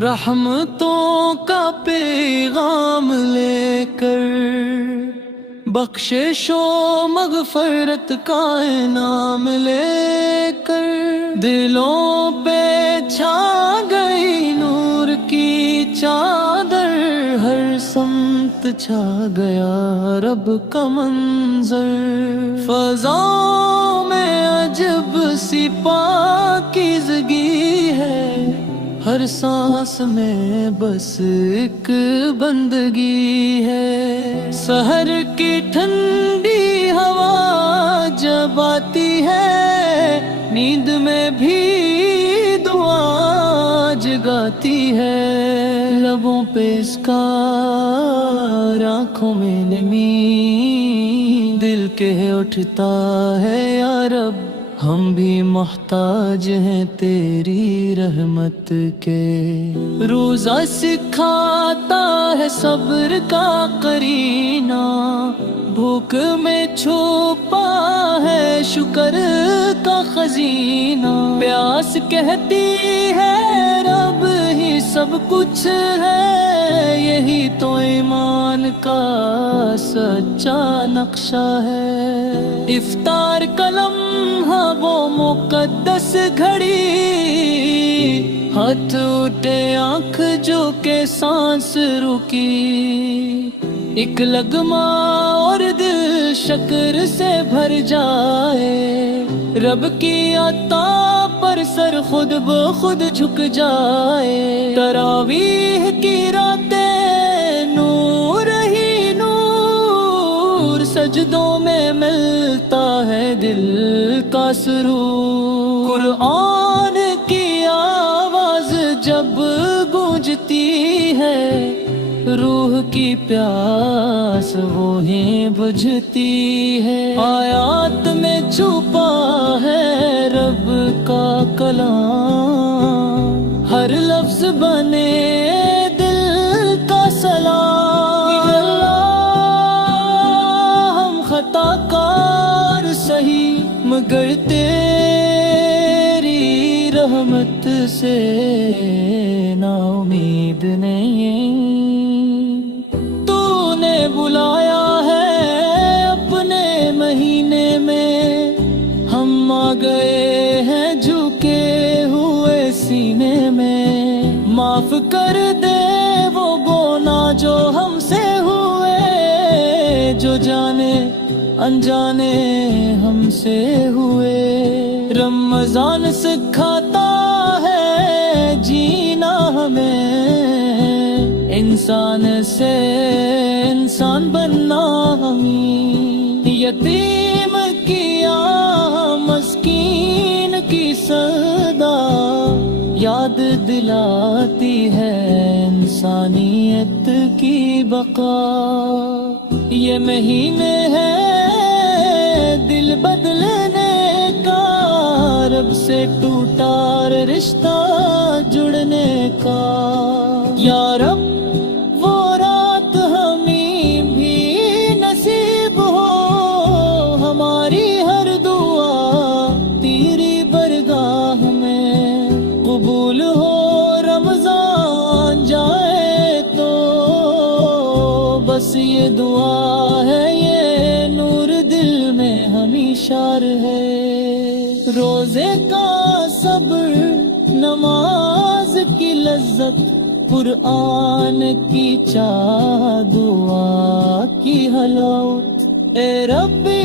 رحمتوں کا پیغام لے کر، بخشش و مغفرت کا انعام لے کر، دلوں پہ چھا گئی نور کی چادر، ہر سمت چھا گیا رب کا منظر، فضاؤں میں عجب سی پاکیزگی ہے، ہر سانس میں بس ایک بندگی ہے، سحر کی ٹھنڈی ہوا جب آتی ہے، نیند میں بھی دعا جگاتی ہے، لبوں پہ اسکار، آنکھوں میں نمی، دل کہہ اٹھتا ہے یا رب ہم بھی محتاج ہیں تیری رحمت کے، روزہ سکھاتا ہے صبر کا قرینہ، بھوک میں چھپا ہے شکر کا خزینہ، پیاس کہتی ہے رب ہی سب کچھ ہے، یہی تو ایمان کا سچا نقشہ ہے، افطار کا لمحہ وہ مقدس گھڑی، ہاتھ اٹھے آنکھ جو کہ سانس رکی، ایک لگما اور دل شکر سے بھر جائے، رب کی عطا پر سر خود بخود جھک جائے، تراویح کی راتیں نور ہی نور، سجدوں میں ملتا ہے دل کا سرور، قرآن کی آواز جب گونجتی ہے، روح کی پیاس وہیں بجھتی ہے، آیات میں چھپا ہے رب کا کلام، ہر لفظ بنے دل کا سلام، ہم خطا کار سہی مگر تیری رحمت سے نا امید نہیں، بلایا ہے اپنے مہینے میں، ہم آ گئے ہیں جھکے ہوئے سینے میں، معاف کر دے وہ گناہ جو ہم سے ہوئے، جو جانے انجانے ہم سے ہوئے، رمضان سکھاتا ہے جینا ہمیں، انسان سے انسان بننا ہمیں، یتیم کیا مسکین کی صدا، یاد دلاتی ہے انسانیت کی بقا، یہ مہینے ہے دل بدلنے کا، رب سے ٹوٹا رشتہ جڑنے کا، یا رب وہ رات ہمیں بھی نصیب ہو، ہماری ہر دعا تیری برگاہ میں قبول ہو، رمضان جائے تو بس یہ دعا ہے، یہ نور دل میں ہمیشہ رہے، روزے کا صبر، نماز کی لذت، قرآن کی چاہ، دعا کی حلاوت، اے ربی